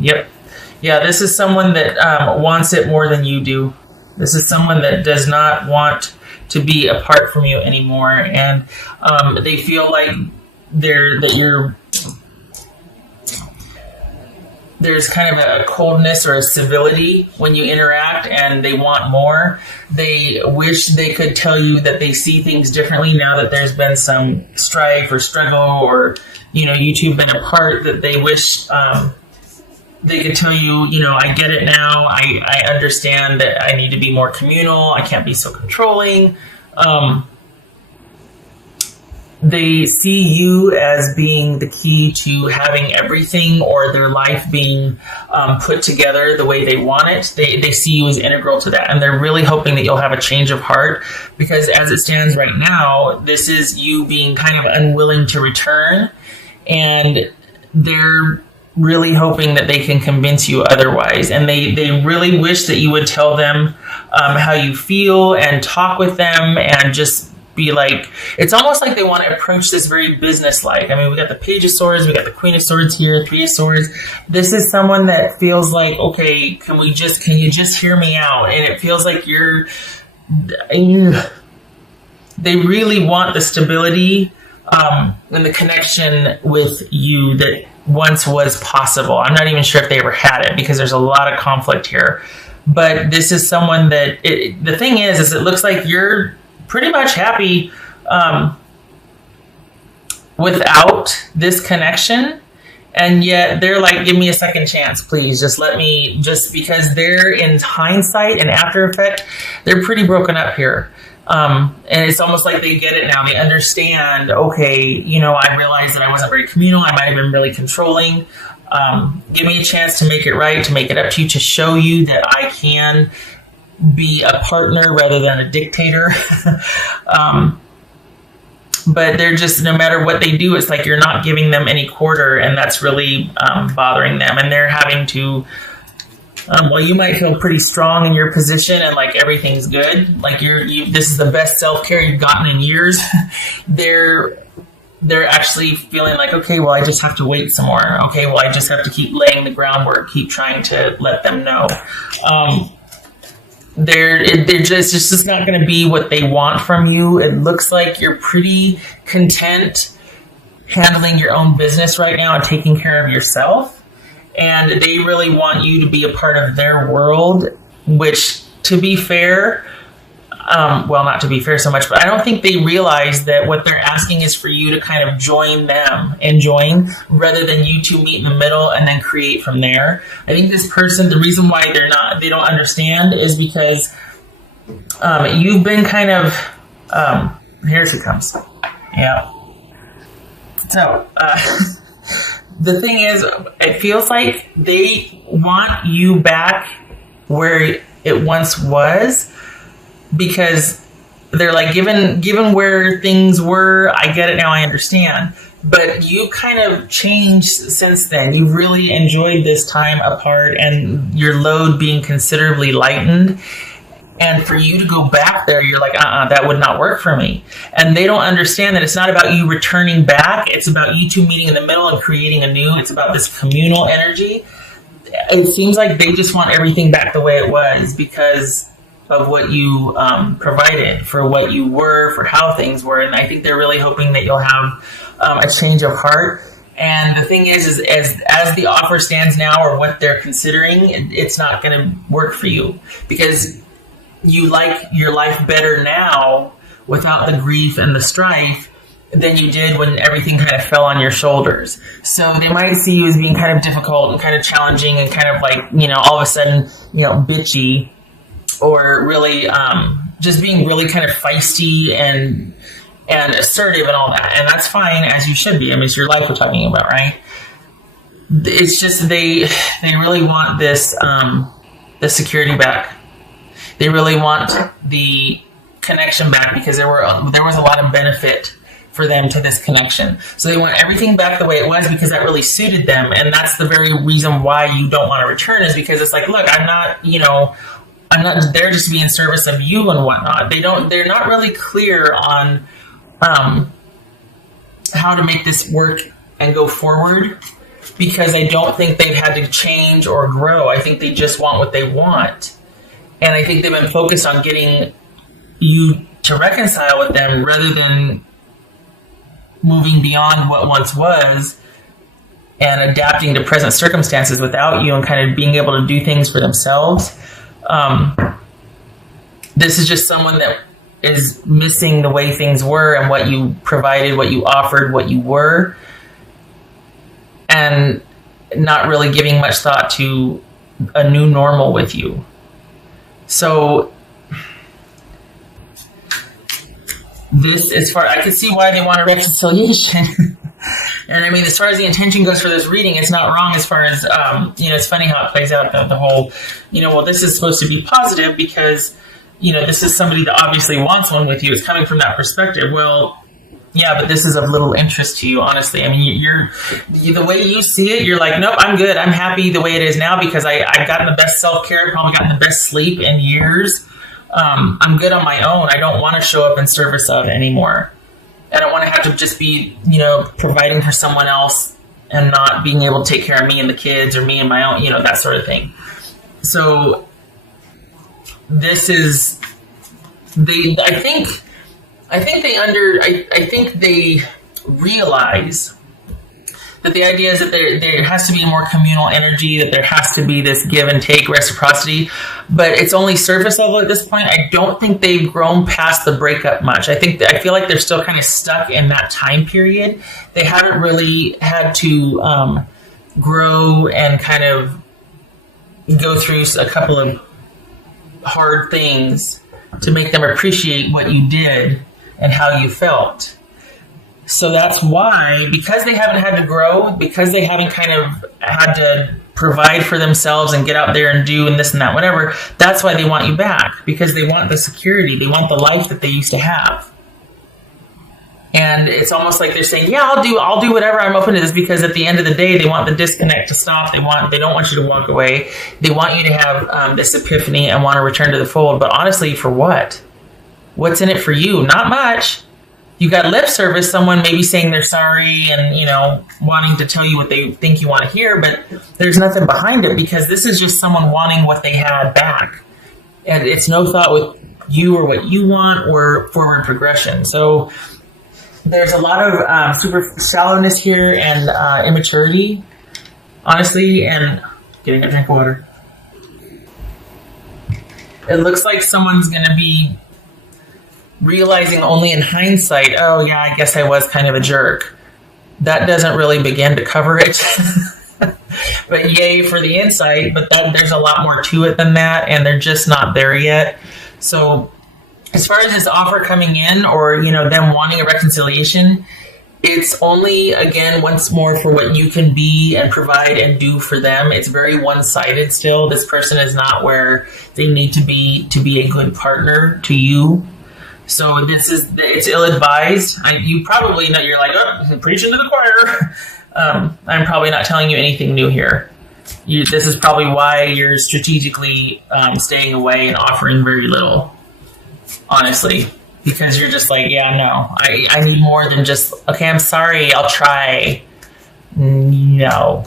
Yep. Yeah, this is someone that wants it more than you do. This is someone that does not want to be apart from you anymore, and they feel like there's kind of a coldness or a civility when you interact, and they want more. They wish they could tell you that they see things differently now that there's been some strife or struggle, or you two have been apart, that they wish they could tell you, I get it now. I understand that I need to be more communal. I can't be so controlling. They see you as being the key to having everything or their life being put together the way they want it. They see you as integral to that. And they're really hoping that you'll have a change of heart, because as it stands right now, this is you being kind of unwilling to return. And they're really hoping that they can convince you otherwise. And they really wish that you would tell them how you feel and talk with them and just be like, it's almost like they want to approach this very business-like. I mean, we got the Page of Swords, we got the Queen of Swords here, Three of Swords. This is someone that feels like, okay, can you just hear me out? And it feels like they really want the stability and the connection with you that once was possible. I'm not even sure if they ever had it, because there's a lot of conflict here. But this is someone that, the thing is it looks like you're pretty much happy without this connection, and yet they're like, give me a second chance, please. Just because they're, in hindsight and after effect, they're pretty broken up here. And it's almost like they get it now. They understand, okay, I realized that I wasn't very communal. I might have been really controlling. Give me a chance to make it right, to make it up to you, to show you that I can be a partner rather than a dictator. But they're just, no matter what they do, it's like you're not giving them any quarter, and that's really bothering them. And they're having to, well, you might feel pretty strong in your position and like everything's good, like this is the best self-care you've gotten in years. They're actually feeling like, okay, well, I just have to wait some more. Okay, well, I just have to keep laying the groundwork, keep trying to let them know. It's just not going to be what they want from you. It looks like you're pretty content handling your own business right now and taking care of yourself. And they really want you to be a part of their world, which, to be fair, well, not to be fair so much, but I don't think they realize that what they're asking is for you to kind of join them and join, rather than you two meet in the middle and then create from there. I think this person, the reason why they don't understand is because you've been kind of, here she comes. Yeah. So, the thing is, it feels like they want you back where it once was, because they're like, given where things were, I get it now, I understand. But you kind of changed since then. You really enjoyed this time apart and your load being considerably lightened. And for you to go back there, you're like, that would not work for me. And they don't understand that it's not about you returning back. It's about you two meeting in the middle and creating anew. It's about this communal energy. It seems like they just want everything back the way it was because of what you provided, for what you were, for how things were. And I think they're really hoping that you'll have a change of heart. And the thing is as the offer stands now, or what they're considering, it's not going to work for you, because you like your life better now without the grief and the strife than you did when everything kind of fell on your shoulders. So they might see you as being kind of difficult and kind of challenging and kind of like, all of a sudden, bitchy, or really just being really kind of feisty and assertive and all that. And that's fine, as you should be. I mean, it's your life we're talking about, right? It's just they really want this the security back. They really want the connection back, because there was a lot of benefit for them to this connection. So they want everything back the way it was, because that really suited them. And that's the very reason why you don't want to return, is because it's like, look, I'm not there just to be in service of you and whatnot. They're not really clear on how to make this work and go forward. because I don't think they've had to change or grow. I think they just want what they want. And I think they've been focused on getting you to reconcile with them rather than moving beyond what once was and adapting to present circumstances without you and kind of being able to do things for themselves. This is just someone that is missing the way things were and what you provided, what you offered, what you were, and not really giving much thought to a new normal with you. So this, as far, I can see why they want a reconciliation. And I mean, as far as the intention goes for this reading, it's not wrong as far as, it's funny how it plays out, the whole, well, this is supposed to be positive because, this is somebody that obviously wants one with you. It's coming from that perspective. Well, yeah, but this is of little interest to you, honestly. I mean, you're the way you see it, you're like, nope, I'm good. I'm happy the way it is now because I've gotten the best self-care, probably gotten the best sleep in years. I'm good on my own. I don't want to show up in service of anymore. I don't want to have to just be, providing for someone else and not being able to take care of me and the kids or me and my own, that sort of thing. So this is, I think they realize that the idea is that there has to be more communal energy, that there has to be this give and take, reciprocity, but it's only surface level at this point. I don't think they've grown past the breakup much. I feel like they're still kind of stuck in that time period. They haven't really had to grow and kind of go through a couple of hard things to make them appreciate what you did and how you felt. So that's why, because they haven't had to grow, because they haven't kind of had to provide for themselves and get out there and do and this and that, whatever, that's why they want you back, because they want the security, they want the life that they used to have. And it's almost like they're saying, yeah, I'll do whatever, I'm open to this, because at the end of the day, they want the disconnect to stop. They don't want you to walk away. They want you to have this epiphany and want to return to the fold. But honestly, for what? What's in it for you? Not much. You got lip service, someone maybe saying they're sorry and, wanting to tell you what they think you want to hear, but there's nothing behind it, because this is just someone wanting what they had back. And it's no thought with you or what you want or forward progression. So there's a lot of super shallowness here and immaturity, honestly, and getting a drink of water. It looks like someone's going to be realizing only in hindsight, oh yeah, I guess I was kind of a jerk. That doesn't really begin to cover it. But yay for the insight, but there's a lot more to it than that, and they're just not there yet. So as far as this offer coming in, or them wanting a reconciliation, it's only, again, once more for what you can be and provide and do for them. It's very one-sided still. This person is not where they need to be a good partner to you. So it's ill-advised. You probably know, you're like, oh, preaching to the choir. I'm probably not telling you anything new here. This is probably why you're strategically staying away and offering very little, honestly, because you're just like, yeah, no, I need more than just, okay, I'm sorry, I'll try. No.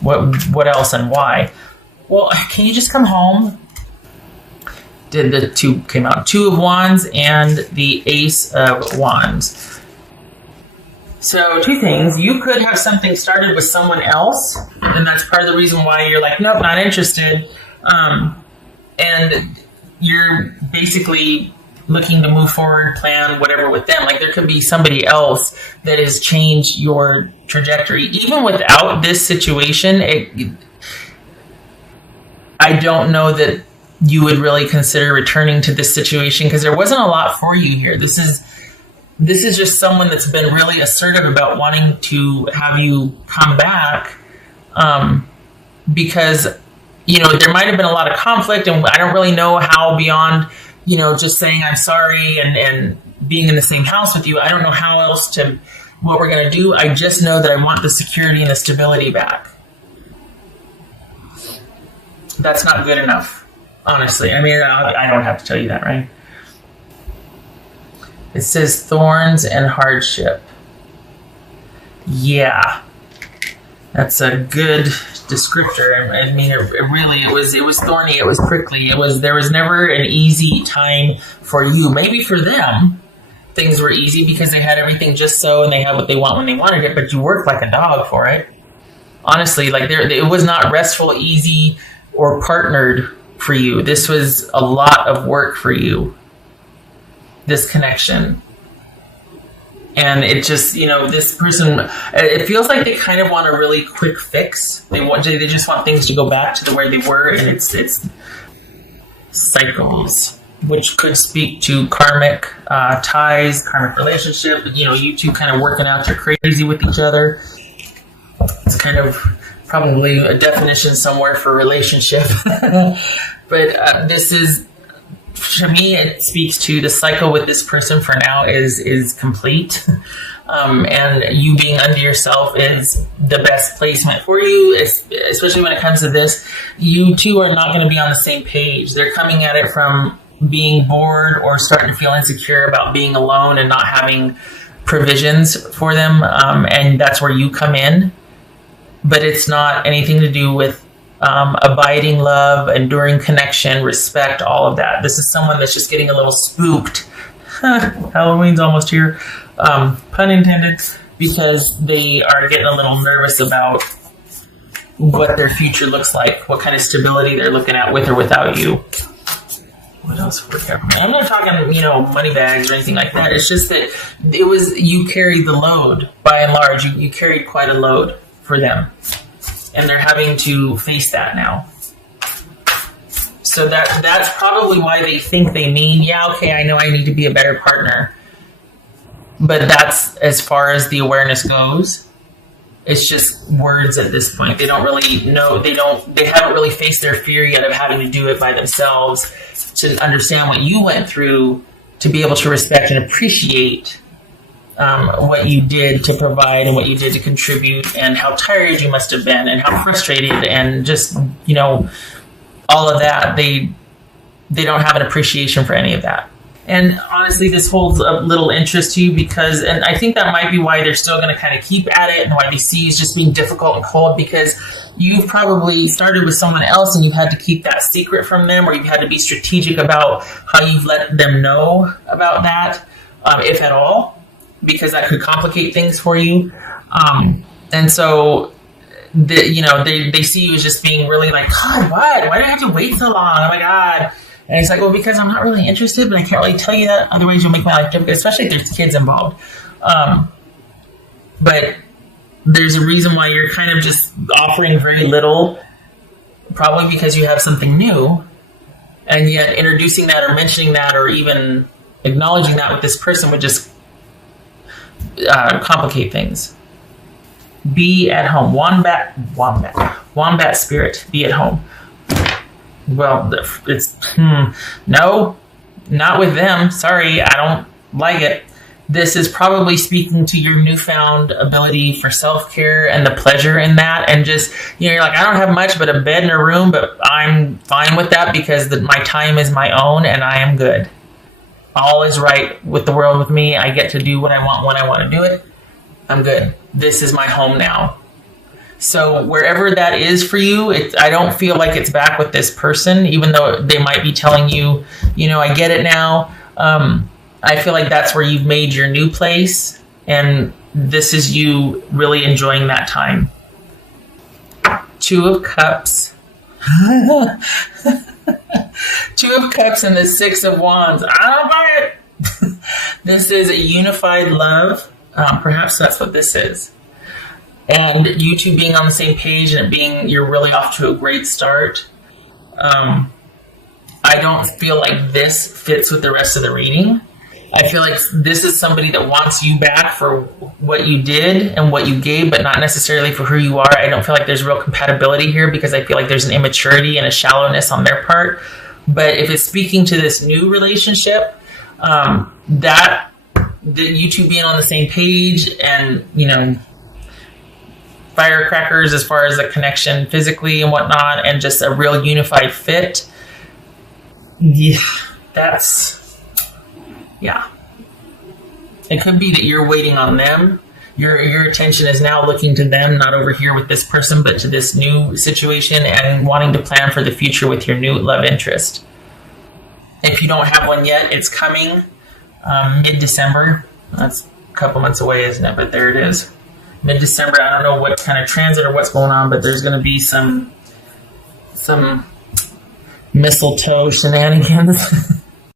What else and why? Well, can you just come home? The two came out, Two of Wands and the Ace of Wands. So two things. You could have something started with someone else, and that's part of the reason why you're like, nope, not interested. And you're basically looking to move forward, plan whatever with them. Like, there could be somebody else that has changed your trajectory. Even without this situation, I don't know that you would really consider returning to this situation, because there wasn't a lot for you here. This is just someone that's been really assertive about wanting to have you come back, because there might have been a lot of conflict, and I don't really know how beyond just saying I'm sorry and being in the same house with you. I don't know how else what we're going to do. I just know that I want the security and the stability back. That's not good enough, honestly. I mean, I don't have to tell you that, right? It says thorns and hardship. Yeah. That's a good descriptor. I mean, it was thorny. It was prickly. There was never an easy time for you. Maybe for them, things were easy because they had everything just so, and they had what they want when they wanted it. But you worked like a dog for it. Honestly, like it was not restful, easy, or partnered for you. This was a lot of work for you. This connection. And it just, this person, it feels like they kind of want a really quick fix. They just want things to go back to the way they were, and it's cycles, which could speak to karmic ties, karmic relationship. You two kind of working out, you're crazy with each other. It's kind of probably a definition somewhere for relationship. But this is, to me, it speaks to the cycle with this person for now is complete. And you being under yourself is the best placement for you, especially when it comes to this. You two are not going to be on the same page. They're coming at it from being bored or starting to feel insecure about being alone and not having provisions for them. And that's where you come in. But it's not anything to do with abiding love, enduring connection, respect, all of that. This is someone that's just getting a little spooked. Halloween's almost here. Pun intended, because they are getting a little nervous about what their future looks like, what kind of stability they're looking at with or without you. What else? I'm not talking, money bags or anything like that. It's just that you carried the load by and large. You carried quite a load for them. And they're having to face that now. So that's probably why they think they mean, I know I need to be a better partner. But that's as far as the awareness goes. It's just words at this point. They don't really know. They haven't really faced their fear yet of having to do it by themselves to understand what you went through, to be able to respect and appreciate what you did to provide and what you did to contribute, and how tired you must have been and how frustrated, and just, all of that. They don't have an appreciation for any of that. And honestly, this holds a little interest to you and I think that might be why they're still going to kind of keep at it, and why they see is just being difficult and cold, because you've probably started with someone else and you've had to keep that secret from them, or you've had to be strategic about how you've let them know about that, if at all, because that could complicate things for you. And so, they see you as just being really like, God, what? Why do I have to wait so long? Oh my God. And it's like, well, because I'm not really interested, but I can't really tell you that. Otherwise, you'll make my life difficult, especially if there's kids involved. But there's a reason why you're kind of just offering very little, probably because you have something new. And yet introducing that or mentioning that or even acknowledging that with this person would just complicate things. Be at home. Wombat spirit. Be at home. Well, it's no, not with them. Sorry, I don't like it. This is probably speaking to your newfound ability for self-care and the pleasure in that. And just, you're like, I don't have much but a bed and a room, but I'm fine with that because my time is my own and I am good. All is right with the world with me. I get to do what I want when I want to do it. I'm good. This is my home now. So wherever that is for you, I don't feel like it's back with this person, even though they might be telling you, I get it now. I feel like that's where you've made your new place, and this is you really enjoying that time. 2 of Cups. 2 of Cups and the 6 of Wands. I don't buy it. This is a unified love. Perhaps that's what this is. And you two being on the same page and it being, you're really off to a great start. I don't feel like this fits with the rest of the reading. I feel like this is somebody that wants you back for what you did and what you gave, but not necessarily for who you are. I don't feel like there's real compatibility here because I feel like there's an immaturity and a shallowness on their part. But if it's speaking to this new relationship, that you two being on the same page and, firecrackers as far as the connection physically and whatnot, and just a real unified fit. Yeah, yeah. It could be that you're waiting on them. your attention is now looking to them, not over here with this person, but to this new situation, and wanting to plan for the future with your new love interest. If you don't have one yet, it's coming mid-December. That's a couple months away, isn't it? But there it is. Mid-December. I don't know what kind of transit or what's going on, but there's going to be some mistletoe shenanigans.